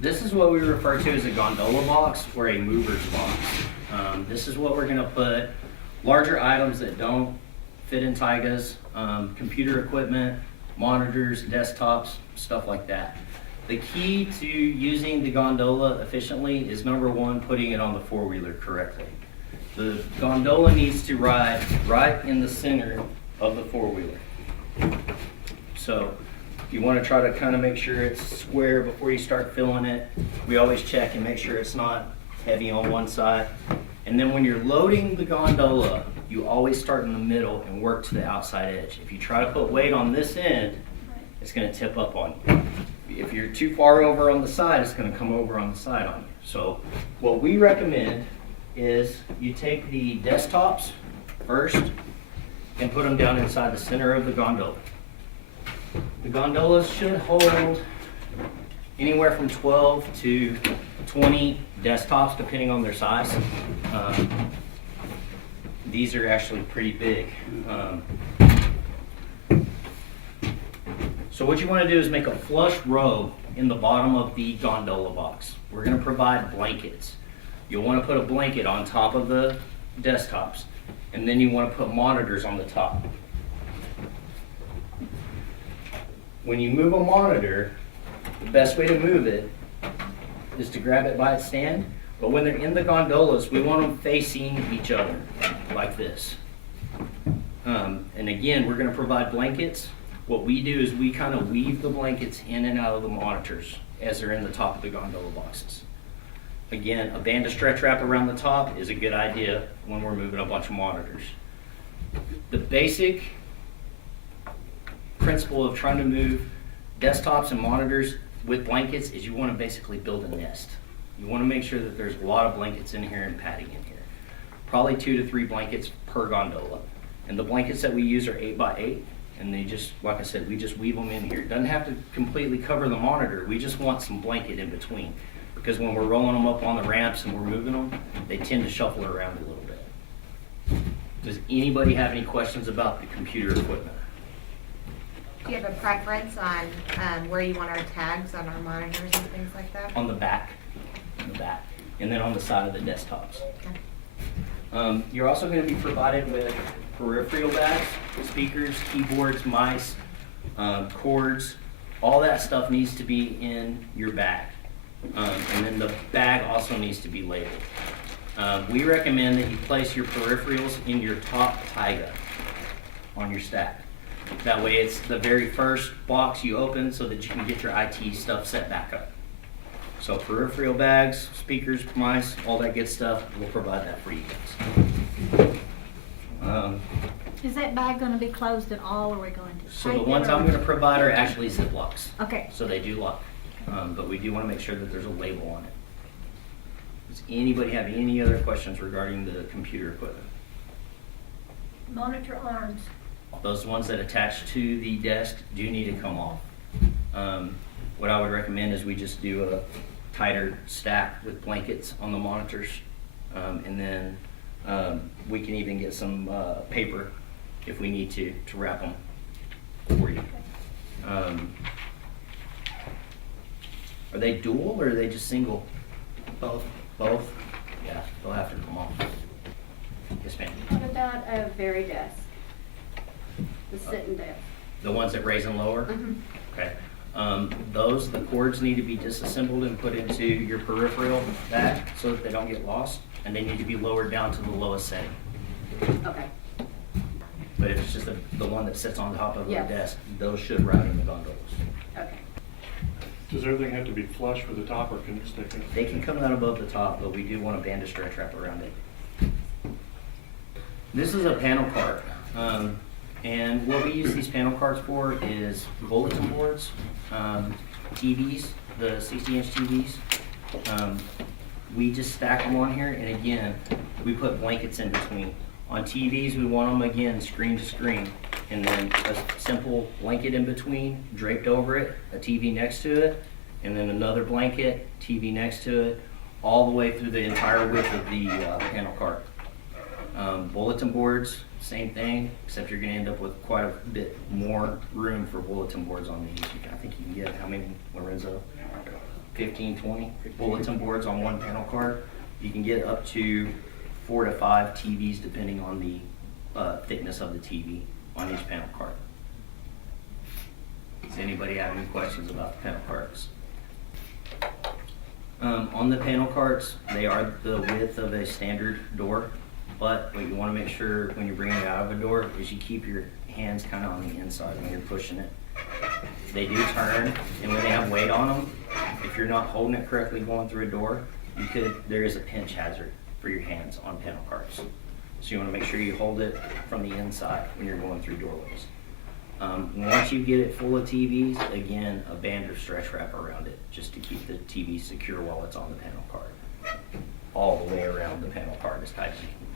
This is what we refer to as a gondola box or a mover's box. This is what we're going to put larger items that don't fit in taigas, computer equipment, monitors, desktops, stuff like that. The key to using the gondola efficiently is number one, putting it on the four-wheeler correctly. The gondola needs to ride right in the center of the four-wheeler. So you want to try to kind of make sure it's square before you start filling it. We always check and make sure it's not heavy on one side. And then when you're loading the gondola, you always start in the middle and work to the outside edge. If you try to put weight on this end, it's going to tip up on you. If you're too far over on the side, it's going to come over on the side on you. So what we recommend is you take the desktops first and put them down inside the center of the gondola. The gondolas should hold anywhere from 12 to 20 desktops depending on their size. These are actually pretty big. So what you want to do is make a flush row in the bottom of the gondola box. We're going to provide blankets. You'll want to put a blanket on top of the desktops, and then you want to put monitors on the top. When you move a monitor, the best way to move it is to grab it by its stand, but when they're in the gondolas, we want them facing each other like this. And again, we're going to provide blankets. What we do is we kind of weave the blankets in and out of the monitors as they're in the top of the gondola boxes. Again, a band of stretch wrap around the top is a good idea when we're moving a bunch of monitors. The basic principle of trying to move desktops and monitors with blankets is you want to basically build a nest. You want to make sure that there's a lot of blankets in here and padding in here. Probably 2 to 3 blankets per gondola. And the blankets that we use are 8 by 8. And they just, like I said, we just weave them in here. It doesn't have to completely cover the monitor. We just want some blanket in between. Because when we're rolling them up on the ramps and we're moving them, they tend to shuffle around a little bit. Does anybody have any questions about the computer equipment? Do you have a preference on where you want our tags on our monitors and things like that? On the back. And then on the side of the desktops. Okay. You're also going to be provided with peripheral bags, speakers, keyboards, mice, cords. All that stuff needs to be in your bag. And then the bag also needs to be labeled. We recommend that you place your peripherals in your top taiga on your stack. That way it's the very first box you open so that you can get your IT stuff set back up. So peripheral bags, speakers, mice, all that good stuff, we'll provide that for you guys. Is that bag going to be closed at all, or are we going to? So the ones I'm going to provide are actually Ziplocs. Okay. So they do lock. But we do want to make sure that there's a label on it. Does anybody have any other questions regarding the computer equipment? Monitor arms. Those ones that attach to the desk do need to come off. What I would recommend is we just do a tighter stack with blankets on the monitors, and then we can even get some paper if we need to wrap them for you. Are they dual or are they just single? Both. Both? Yeah, they'll have to come off. Yes, ma'am. What about a very desk? The sitting desk? The ones that raise and lower? Mm-hmm. Okay. The cords need to be disassembled and put into your peripheral bag so that they don't get lost, and they need to be lowered down to the lowest setting. Okay. But if it's just the one that sits on top of the Yes. desk, those should ride in the gondolas. Okay. Does everything have to be flush with the top, or can it stick in? They can come out above the top, but we do want a band of stretch wrap around it. This is a panel cart. And what we use these panel carts for is bulletin boards, TVs, the 60-inch TVs. We just stack them on here, and again, we put blankets in between. On TVs, we want them, again, screen to screen, and then a simple blanket in between, draped over it, a TV next to it, and then another blanket, TV next to it, all the way through the entire width of the panel cart. Bulletin boards, same thing, except you're gonna end up with quite a bit more room for bulletin boards on these. I think you can get, how many, Lorenzo? 15, 20 bulletin boards on one panel cart. You can get up to 4 to 5 TVs depending on the thickness of the TV on each panel cart. Does anybody have any questions about the panel carts? On the panel carts, they are the width of a standard door, but what you want to make sure when you're bringing it out of a door is you keep your hands kind of on the inside when you're pushing it. They do turn, and when they have weight on them, if you're not holding it correctly going through a door, there is a pinch hazard for your hands on panel carts. So you want to make sure you hold it from the inside when you're going through doorways. Once you get it full of TVs, again, a band or stretch wrap around it just to keep the TV secure while it's on the panel card. All the way around the panel card as tight as you can